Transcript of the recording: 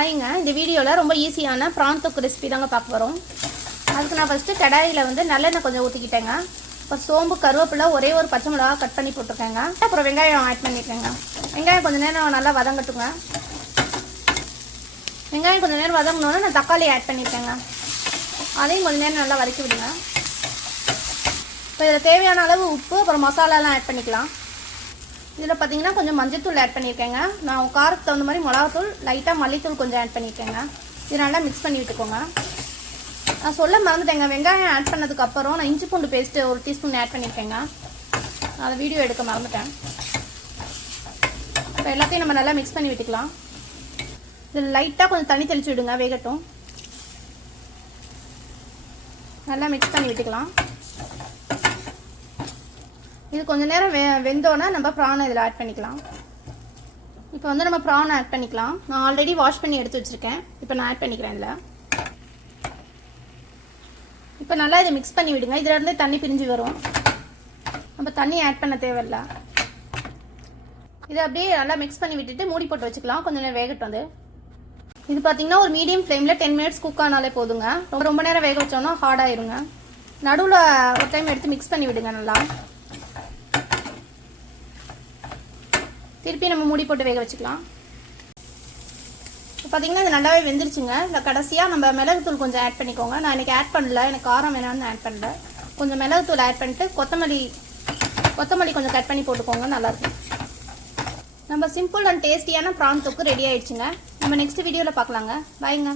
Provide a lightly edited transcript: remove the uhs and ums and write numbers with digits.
ஹாய்ங்க, இந்த வீடியோவில் ரொம்ப ஈஸியான ப்ரான் தொக்கு ரெசிபி தாங்க பார்க்க போகிறோம். அதுக்கு நான் ஃபஸ்ட்டு கடாயில் வந்து நல்லெண்ணெய் கொஞ்சம் ஊற்றிக்கிட்டேங்க. இப்போ சோம்பு, கருவேப்பிலை, ஒரே ஒரு பச்சை மிளகா கட் பண்ணி போட்டிருக்கேங்க. அப்புறம் வெங்காயம் ஆட் பண்ணியிருக்கேங்க. வெங்காயம் கொஞ்சம் நேரம் நல்லா வதங்கட்டுங்க. வெங்காயம் கொஞ்சம் நேரம் வதங்கினோன்னா நான் தக்காளி ஆட் பண்ணியிருக்கேங்க. அதையும் கொஞ்சம் நேரம் நல்லா வதக்கி விடுங்க. இப்போ இதில் தேவையான அளவு உப்பு, அப்புறம் மசாலாலாம் ஆட் பண்ணிக்கலாம். இதில் பார்த்தீங்கன்னா கொஞ்சம் மஞ்சத்தூள் ஆட் பண்ணியிருக்கேங்க. நான் காரத்துக்கு தகுந்த மாதிரி மிளகாத்தூள், லைட்டாக மல்லித்தூள் கொஞ்சம் ஆட் பண்ணியிருக்கேங்க. இது நல்லா மிக்ஸ் பண்ணி விட்டுக்கோங்க. நான் சொல்ல மறந்துட்டேங்க, வெங்காயம் ஆட் பண்ணதுக்கப்புறம் நான் இஞ்சி பூண்டு பேஸ்ட்டு ஒரு டீஸ்பூன் ஆட் பண்ணியிருக்கேங்க. அதை வீடியோ எடுக்க மறந்துட்டேன். இப்போ எல்லாத்தையும் நம்ம நல்லா மிக்ஸ் பண்ணி விட்டுக்கலாம். இதில் லைட்டாக கொஞ்சம் தண்ணி தெளித்து விடுங்க, வேகட்டும். நல்லா மிக்ஸ் பண்ணி விட்டுக்கலாம். இது கொஞ்சம் நேரம் வெந்தோன்னா நம்ம ப்ரானை இதில் ஆட் பண்ணிக்கலாம். இப்போ வந்து நம்ம ப்ரான் ஆட் பண்ணிக்கலாம். நான் ஆல்ரெடி வாஷ் பண்ணி எடுத்து வச்சுருக்கேன். இப்போ நான் ஆட் பண்ணிக்கிறேன் இதில். இப்போ நல்லா இதை மிக்ஸ் பண்ணி விடுங்க. இதில் இருந்தே தண்ணி பிரிஞ்சு வரும். நம்ம தண்ணி ஆட் பண்ண தேவையில்லை. இதை அப்படியே நல்லா மிக்ஸ் பண்ணி விட்டுட்டு மூடி போட்டு வச்சுக்கலாம். கொஞ்சம் நேரம் வேகட்டும். அது இது பார்த்தீங்கன்னா ஒரு மீடியம் ஃப்ளேமில் 10 மினிட்ஸ் குக் ஆனாலே போதுங்க. ரொம்ப நேரம் வேக வச்சோன்னா ஹார்ட் ஆயிருங்க. நடுவில் ஒரு டைம் எடுத்து மிக்ஸ் பண்ணி விடுங்க நல்லா. திருப்பி நம்ம மூடி போட்டு வேக வச்சுக்கலாம். இப்போ பார்த்தீங்கன்னா இது நல்லாவே வெந்துருச்சுங்க. இல்லை கடைசியாக நம்ம மிளகுத்தூள் கொஞ்சம் ஆட் பண்ணிக்கோங்க. நான் எனக்கு ஆட் பண்ணல, எனக்கு காரம் வேணாம்னு ஆட் பண்ணல. கொஞ்சம் மிளகுத்தூள் ஆட் பண்ணிட்டு கொத்தமல்லி கொஞ்சம் கட் பண்ணி போட்டுக்கோங்க, நல்லாயிருக்கும். நம்ம சிம்பிள் அண்ட் டேஸ்டியான ப்ரான் தொக்கு ரெடி ஆயிடுச்சுங்க. நம்ம நெக்ஸ்ட் வீடியோவில் பார்க்கலாங்க. பாய்ங்க.